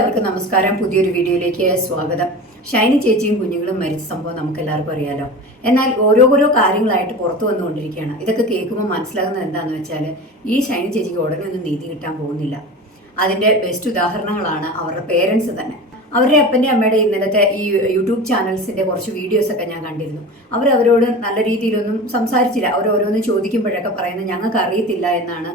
എല്ലാവർക്കും നമസ്കാരം. പുതിയൊരു വീഡിയോയിലേക്ക് സ്വാഗതം. ഷൈനി ചേച്ചിയും കുഞ്ഞുങ്ങളും മരിച്ച സംഭവം നമുക്ക് എല്ലാവർക്കും അറിയാലോ. എന്നാൽ ഓരോ കാര്യങ്ങളായിട്ട് പുറത്തു വന്നുകൊണ്ടിരിക്കുകയാണ്. ഇതൊക്കെ കേൾക്കുമ്പോൾ മനസ്സിലാകുന്നത് എന്താണെന്ന് വെച്ചാൽ ഈ ഷൈനി ചേച്ചിക്ക് ഉടനെ ഒന്നും നീതി കിട്ടാൻ പോകുന്നില്ല. അതിന്റെ ബെസ്റ്റ് ഉദാഹരണങ്ങളാണ് അവരുടെ പേരൻസ് തന്നെ. അവരുടെ അപ്പൻ്റെ അമ്മയുടെ ഇന്നലത്തെ ഈ യൂട്യൂബ് ചാനൽസിന്റെ കുറച്ച് വീഡിയോസൊക്കെ ഞാൻ കണ്ടിരുന്നു. അവരോട് നല്ല രീതിയിലൊന്നും സംസാരിച്ചില്ല. അവരോരോന്ന് ചോദിക്കുമ്പോഴൊക്കെ പറയുന്നത് ഞങ്ങൾക്ക് അറിയത്തില്ല എന്നാണ്.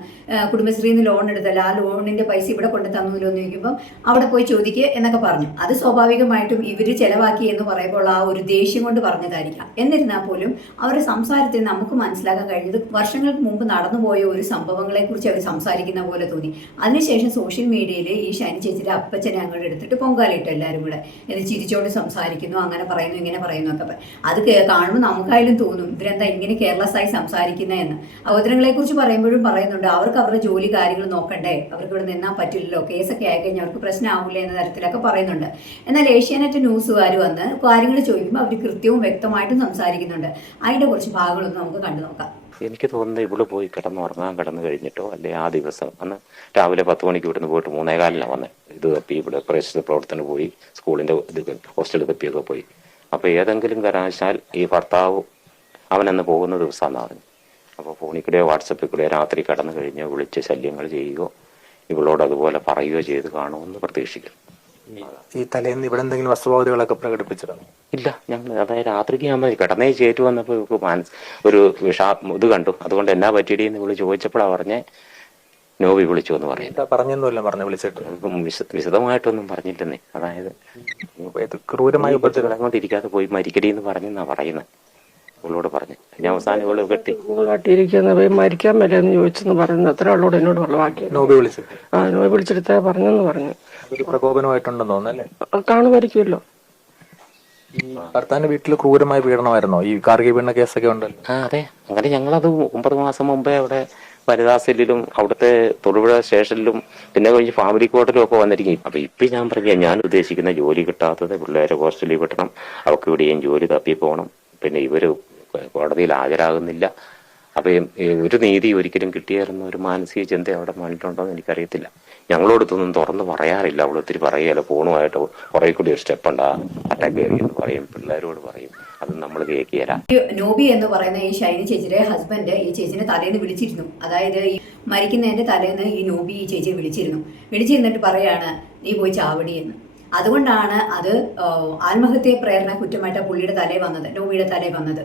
കുടുംബശ്രീന്ന് ലോൺ എടുത്തല്ല, ആ ലോണിന്റെ പൈസ ഇവിടെ കൊണ്ട് തന്നൂല്ലോ എന്ന് ചോദിക്കുമ്പോൾ അവിടെ പോയി ചോദിക്കുക എന്നൊക്കെ പറഞ്ഞു. അത് സ്വാഭാവികമായിട്ടും ഇവർ ചെലവാക്കി എന്ന് പറയുമ്പോൾ ആ ഒരു ദേഷ്യം കൊണ്ട് പറഞ്ഞതായിരിക്കാം. എന്നിരുന്നാൽ പോലും അവരുടെ സംസാരത്തിൽ നമുക്ക് മനസ്സിലാക്കാൻ കഴിഞ്ഞത് വർഷങ്ങൾക്ക് മുമ്പ് നടന്നുപോയ ഒരു സംഭവങ്ങളെക്കുറിച്ച് അവർ സംസാരിക്കുന്ന പോലെ തോന്നി. അതിനുശേഷം സോഷ്യൽ മീഡിയയിൽ ഈ ഷൈനി ചേച്ചിയുടെ അപ്പച്ചനെ അങ്ങോട്ട് എടുത്തിട്ട് പൊങ്കാലിട്ടു എല്ലാവരും കൂടെ. ഇത് ചിരിച്ചോണ്ട് സംസാരിക്കുന്നു, അങ്ങനെ പറയുന്നു, ഇങ്ങനെ പറയുന്നു ഒക്കെ. അത് കാണുമ്പോൾ നമുക്കായാലും തോന്നും ഇവരെന്താ ഇങ്ങനെ കെയർലെസ്സായി സംസാരിക്കുന്നതെന്ന്. അവതരങ്ങളെ കുറിച്ച് പറയുമ്പോഴും പറയുന്നുണ്ട് അവർക്ക് അവരുടെ ജോലി കാര്യങ്ങൾ നോക്കണ്ടേ, അവർക്ക് ഇവിടെ നിന്നാൽ പറ്റില്ലല്ലോ, കേസൊക്കെ ആയിക്കഴിഞ്ഞാൽ അവർക്ക് പ്രശ്നമാവില്ല എന്ന തരത്തിലൊക്കെ പറയുന്നുണ്ട്. എന്നാൽ ഏഷ്യാനെറ്റ് ന്യൂസുകാർ വന്ന് കാര്യങ്ങൾ ചോദിക്കുമ്പോൾ അവർ കൃത്യവും വ്യക്തമായിട്ടും സംസാരിക്കുന്നുണ്ട്. അതിൻ്റെ കുറച്ച് ഭാഗങ്ങളൊന്നും നമുക്ക് കണ്ടു നോക്കാം. എനിക്ക് തോന്നുന്നത് ഇവള് പോയി കിടന്നു കഴിഞ്ഞിട്ടോ അല്ലെ ആ ദിവസം അന്ന് രാവിലെ 10 മണിക്ക് ഇവിടുന്ന് പോയിട്ട് 3:15 വന്നത്. ഇത് തപ്പി ഇവിടെ പ്രദേശത്ത് പ്രവർത്തനം പോയി, സ്കൂളിന്റെ ഇത് ഹോസ്റ്റൽ തപ്പിയൊക്കെ പോയി. അപ്പൊ ഏതെങ്കിലും കാരണവശാൽ ഈ ഭർത്താവ് അവനന്ന് പോകുന്ന ദിവസമാണെന്ന് പറഞ്ഞു. അപ്പോൾ ഫോണിൽ കൂടെയോ വാട്സപ്പിൽ കൂടെയോ രാത്രി കടന്നു കഴിഞ്ഞോ വിളിച്ച് ശല്യങ്ങൾ ചെയ്യുകയോ ഇവളോട് അതുപോലെ പറയുകയോ ചെയ്ത് കാണുമെന്ന് പ്രതീക്ഷിക്കുന്നു. ഈ തലേന്ന് ഇവിടെ എന്തെങ്കിലും അസ്വാഭാവികതകളൊക്കെ പ്രകടിപ്പിച്ചിരുന്നു? ഇല്ല, ഞങ്ങൾ അതായത് രാത്രിക്ക് ഞാൻ കിടന്നേ ചേറ്റു വന്നപ്പോൾ ഒരു ഇത് കണ്ടു. അതുകൊണ്ട് എന്നാ പറ്റിയെന്ന് ഇവള് ചോദിച്ചപ്പോഴാണ് പറഞ്ഞേ നോബി വിളിച്ചു എന്ന് പറയുന്നത്. പറഞ്ഞൊന്നുമില്ല, പറഞ്ഞു വിളിച്ചിട്ട് വിശദമായിട്ടൊന്നും പറഞ്ഞില്ലെന്നേ. അതായത് ക്രൂരമായി കൊണ്ടിരിക്കാതെ പോയി മരിക്കടി എന്ന് പറഞ്ഞെന്നാ പറയുന്നത്. ഇവളോട് പറഞ്ഞു. ഞാൻ അവസാനം ഇവള് കെട്ടിയിരിക്കുന്ന മരിക്കാൻ പറ്റുമെന്ന് ചോദിച്ചെന്ന് പറയുന്നത് അത്ര അവളോട് എന്നോട് വെള്ളമാക്കി. നോബി വിളിച്ചിട്ട് നോബി വിളിച്ചെടുത്താ പറഞ്ഞെന്ന് പറഞ്ഞു. പ്രകോപനമായിട്ടുണ്ടെന്ന് തോന്നുന്നല്ലേ? കാണുമായിരിക്കുമല്ലോ. ഈ ഭർത്താവിന്റെ വീട്ടിൽ ക്രൂരമായ പീഡനമായിരുന്നോ? ഈ ഗാർഹിക പീഡന കേസൊക്കെ ഉണ്ടല്ലോ. അതെ, അങ്ങനെ ഞങ്ങളത് 9 മാസം മുമ്പേ അവിടെ വനിതാ സെല്ലിലും അവിടുത്തെ തൊടുപുഴ സ്റ്റേഷനിലും പിന്നെ കഴിഞ്ഞ് ഫാമിലി കോർട്ടിലും ഒക്കെ വന്നിരിക്കും. അപ്പൊ ഇപ്പൊ ഞാൻ പറഞ്ഞ ഞാൻ ഉദ്ദേശിക്കുന്ന ജോലി കിട്ടാത്തത് പിള്ളേരെ ഹോസ്റ്റലിൽ വിട്ടണം, അവർക്ക് ഇവിടെയും ജോലി തപ്പി പോകണം. പിന്നെ ഇവര് കോടതിയിൽ ഹാജരാകുന്നില്ല. അപ്പൊ ഒരു നീതി ഒരിക്കലും കിട്ടിയായിരുന്ന ഒരു മാനസിക ചിന്ത അവിടെ വന്നിട്ടുണ്ടോ എന്ന് എനിക്കറിയത്തില്ല. ഞങ്ങളോടത്തൊന്നും തുറന്ന് പറയാറില്ല. അവൾ ഒത്തിരി പറയുകയല്ല. ഫോണുമായിട്ട് കുറെ കൂടി ഒരു സ്റ്റെപ്പ് ഉണ്ടാ അറ്റാക്ക് കയറി എന്ന് പറയും, പിള്ളേരോട് പറയും. അത് നമ്മൾ കേൾക്കിയല്ല. നോബി എന്ന് പറയുന്ന ഈ ഷൈനി ചേച്ചിയുടെ ഹസ്ബൻഡ് ഈ ചേച്ചിനെ തലേന്ന് വിളിച്ചിരുന്നു. അതായത് ഈ മരിക്കുന്നതിന്റെ തലേന്ന് ഈ നോബി ഈ ചേച്ചിയെ വിളിച്ചിരുന്നിട്ട് പറയാണ് നീ പോയി ചാവടി എന്ന്. അതുകൊണ്ടാണ് അത് ആത്മഹത്യ പ്രേരണ കുറ്റമായിട്ട് പുള്ളിയുടെ തലേ വന്നത്, നോബിയുടെ തലേ വന്നത്.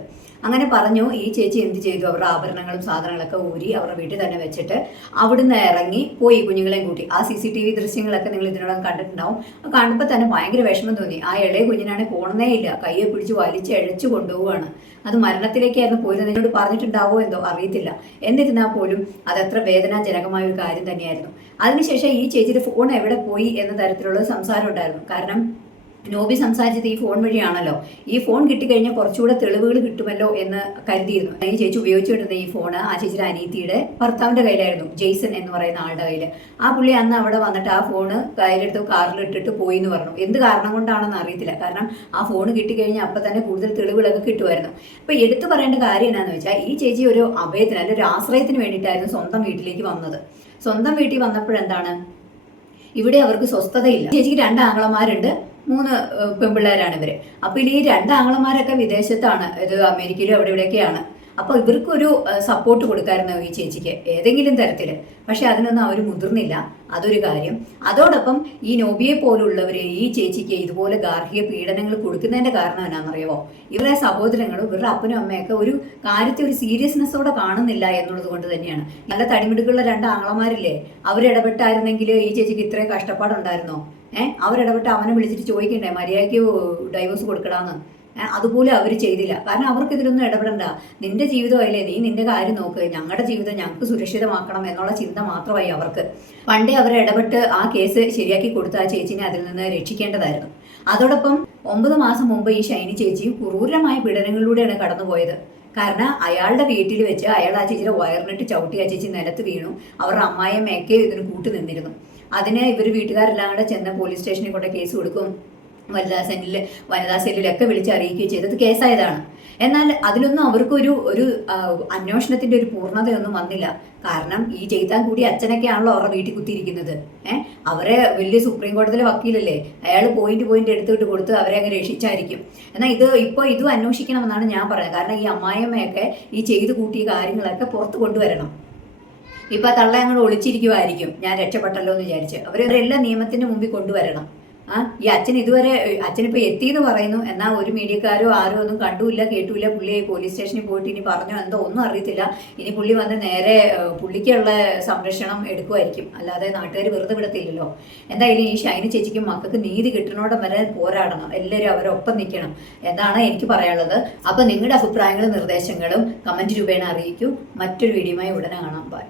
അങ്ങനെ പറഞ്ഞു. ഈ ചേച്ചി എന്ത് ചെയ്തു? അവരുടെ ആഭരണങ്ങളും സാധനങ്ങളൊക്കെ ഊരി അവരുടെ വീട്ടിൽ തന്നെ വെച്ചിട്ട് അവിടുന്ന് ഇറങ്ങി പോയി കുഞ്ഞുങ്ങളെയും കൂട്ടി. ആ CCTV ദൃശ്യങ്ങളൊക്കെ നിങ്ങൾ ഇതിനോടൊപ്പം കണ്ടിട്ടുണ്ടാവും. കാണുമ്പോൾ തന്നെ ഭയങ്കര വിഷമം തോന്നി. ആ ഇളയ കുഞ്ഞിനാണെങ്കിൽ പോണേ ഇല്ല, കയ്യെ പിടിച്ച് വലിച്ച് എഴച്ചു കൊണ്ടുപോവുകയാണ്. അത് മരണത്തിലേക്കായിരുന്നു പോയിരുന്നത്. എന്നോട് പറഞ്ഞിട്ടുണ്ടാവോ എന്തോ അറിയത്തില്ല. എന്നിരുന്നാൽ പോലും അതത്ര വേദനാജനകമായ ഒരു കാര്യം തന്നെയായിരുന്നു. അതിനുശേഷം ഈ ചേച്ചിയുടെ ഫോൺ എവിടെ പോയി എന്ന തരത്തിലുള്ള സംസാരം ഉണ്ടായിരുന്നു. കാരണം നോബി സംസാരിച്ചത് ഈ ഫോൺ വഴിയാണല്ലോ. ഈ ഫോൺ കിട്ടിക്കഴിഞ്ഞാൽ കുറച്ചുകൂടെ തെളിവുകൾ കിട്ടുമല്ലോ എന്ന് കരുതിയിരുന്നു. ഈ ചേച്ചി ഉപയോഗിച്ചുകൊണ്ടിരുന്ന ഈ ഫോണ് ആ ചേച്ചിയുടെ അനീതിയുടെ ഭർത്താവിന്റെ കയ്യിലായിരുന്നു, ജെയ്സൺ എന്ന് പറയുന്ന ആളുടെ കയ്യിൽ. ആ പുള്ളി അന്ന് അവിടെ വന്നിട്ട് ആ ഫോണ് കയ്യിലെടുത്ത് കാറിലിട്ടിട്ട് പോയി എന്ന് പറഞ്ഞു. എന്ത് കാരണം കൊണ്ടാണെന്ന് അറിയത്തില്ല. കാരണം ആ ഫോൺ കിട്ടിക്കഴിഞ്ഞാൽ അപ്പം തന്നെ കൂടുതൽ തെളിവുകളൊക്കെ കിട്ടുമായിരുന്നു. അപ്പൊ എടുത്തു പറയേണ്ട കാര്യം എന്താണെന്ന് വെച്ചാൽ ഈ ചേച്ചി ഒരു അഭയത്തിന് അല്ലെങ്കിൽ ഒരു ആശ്രയത്തിന് വേണ്ടിയിട്ടായിരുന്നു സ്വന്തം വീട്ടിലേക്ക് വന്നത്. സ്വന്തം വീട്ടിൽ വന്നപ്പോഴെന്താണ് ഇവിടെ അവർക്ക് സ്വസ്ഥതയില്ല. ചേച്ചിക്ക് 2 ആങ്ങളമാരുണ്ട്, 3 പെൺപിള്ളേരാണ് ഇവര്. അപ്പൊ ഈ 2 ആങ്ങളമാരൊക്കെ വിദേശത്താണ്, ഇത് അമേരിക്കയിലും അവിടെ ഇവിടെയൊക്കെയാണ്. അപ്പൊ ഇവർക്കൊരു സപ്പോർട്ട് കൊടുക്കായിരുന്നു ഈ ചേച്ചിക്ക് ഏതെങ്കിലും തരത്തില്. പക്ഷെ അതിനൊന്നും അവർ മുതിർന്നില്ല. അതൊരു കാര്യം. അതോടൊപ്പം ഈ നോബിയെ പോലുള്ളവര് ഈ ചേച്ചിക്ക് ഇതുപോലെ ഗാർഹിക പീഡനങ്ങൾ കൊടുക്കുന്നതിന്റെ കാരണം എന്നാണെന്നറിയാമോ? ഇവരുടെ സഹോദരങ്ങളും ഇവരുടെ അപ്പനും അമ്മയൊക്കെ ഒരു കാര്യത്തെ ഒരു സീരിയസ്നെസ്സോടെ കാണുന്നില്ല എന്നുള്ളത് കൊണ്ട് തന്നെയാണ്. നല്ല തടിമിടുക്കുള്ള 2 ആങ്ങളമാരില്ലേ, അവരിടപെട്ടായിരുന്നെങ്കിൽ ഈ ചേച്ചിക്ക് ഇത്രയും കഷ്ടപ്പാടുണ്ടായിരുന്നോ? അവരിടപെട്ട് അവനെ വിളിച്ചിട്ട് ചോദിക്കണ്ടേ മര്യാദയ്ക്ക് ഡൈവോഴ്സ് കൊടുക്കടാന്ന്? അതുപോലെ അവർ ചെയ്തില്ല. കാരണം അവർക്ക് ഇതിലൊന്നും ഇടപെടണ്ട. നിന്റെ ജീവിതമല്ലേ, നീ നിന്റെ കാര്യം നോക്ക്, ഞങ്ങളുടെ ജീവിതം ഞങ്ങൾക്ക് സുരക്ഷിതമാക്കണം എന്നുള്ള ചിന്ത മാത്രമായി അവർക്ക്. പണ്ടേ അവർ ഇടപെട്ട് ആ കേസ് ശരിയാക്കി കൊടുത്ത ആ ചേച്ചിനെ അതിൽ നിന്ന് രക്ഷിക്കേണ്ടതായിരുന്നു. അതോടൊപ്പം 9 മാസം മുമ്പ് ഈ ഷൈനി ചേച്ചി ക്രൂരമായ പീഡനങ്ങളിലൂടെയാണ് കടന്നുപോയത്. കാരണം അയാളുടെ വീട്ടിൽ വെച്ച് അയാൾ ആ ചേച്ചിയുടെ വയറിനിട്ട് ചവിട്ടി ആ ചേച്ചി നിലത്ത് വീണു. അവരുടെ അമ്മായിയമ്മയൊക്കെ ഇതിന് കൂട്ടു നിന്നിരുന്നു. അതിന് ഇവർ വീട്ടുകാരെല്ലാം കൂടെ ചെന്ന് പോലീസ് സ്റ്റേഷനിൽ കൊണ്ട് കേസ് കൊടുക്കും. വനിതാ സെല്ലിലൊക്കെ വിളിച്ചറിയിക്കുകയും ചെയ്തത് കേസായതാണ്. എന്നാൽ അതിലൊന്നും അവർക്കൊരു അന്വേഷണത്തിന്റെ ഒരു പൂർണ്ണതയൊന്നും വന്നില്ല. കാരണം ഈ ചെയ്താൻ കൂടി അച്ഛനൊക്കെയാണല്ലോ അവരുടെ വീട്ടിൽ കുത്തിയിരിക്കുന്നത്. അവരെ വലിയ സുപ്രീം കോടതിയിലെ വക്കീലല്ലേ, അയാൾ പോയിന്റ് എടുത്തിട്ട് കൊടുത്ത് അവരെ അങ്ങ് രക്ഷിച്ചായിരിക്കും. എന്നാൽ ഇതും അന്വേഷിക്കണമെന്നാണ് ഞാൻ പറയുന്നത്. കാരണം ഈ അമ്മായിയമ്മയൊക്കെ ഈ ചെയ്തു കൂട്ടിയ കാര്യങ്ങളൊക്കെ പുറത്ത് കൊണ്ടുവരണം. ഇപ്പൊ തള്ള അങ്ങോട്ട് ഒളിച്ചിരിക്കുമായിരിക്കും, ഞാൻ രക്ഷപ്പെട്ടല്ലോ എന്ന് വിചാരിച്ച്. അവരെല്ലാം നിയമത്തിന്റെ മുമ്പിൽ കൊണ്ടുവരണം. ഈ അച്ഛനിപ്പോ എത്തിയെന്ന് പറയുന്നു, എന്നാൽ ഒരു മീഡിയക്കാരോ ആരോ ഒന്നും കണ്ടുമില്ല കേട്ടുമില്ല. പുള്ളി പോലീസ് സ്റ്റേഷനിൽ പോയിട്ട് ഇനി പറഞ്ഞോ എന്തോ ഒന്നും അറിയത്തില്ല. ഇനി പുള്ളി വന്ന് നേരെ പുള്ളിക്കുള്ള സംരക്ഷണം എടുക്കുമായിരിക്കും, അല്ലാതെ നാട്ടുകാർ വെറുതെ വിടത്തില്ലല്ലോ. എന്തായാലും ഈ ഷൈനി ചേച്ചിക്കും മക്കൾക്ക് നീതി കിട്ടണോടം വരെ പോരാടണം, എല്ലാവരും അവരൊപ്പം നിൽക്കണം എന്നാണ് എനിക്ക് പറയാനുള്ളത്. അപ്പൊ നിങ്ങളുടെ അഭിപ്രായങ്ങളും നിർദ്ദേശങ്ങളും കമന്റ് രൂപേണ അറിയിക്കൂ. മറ്റൊരു വീഡിയോയുമായി ഉടനെ കാണാം. ബൈ.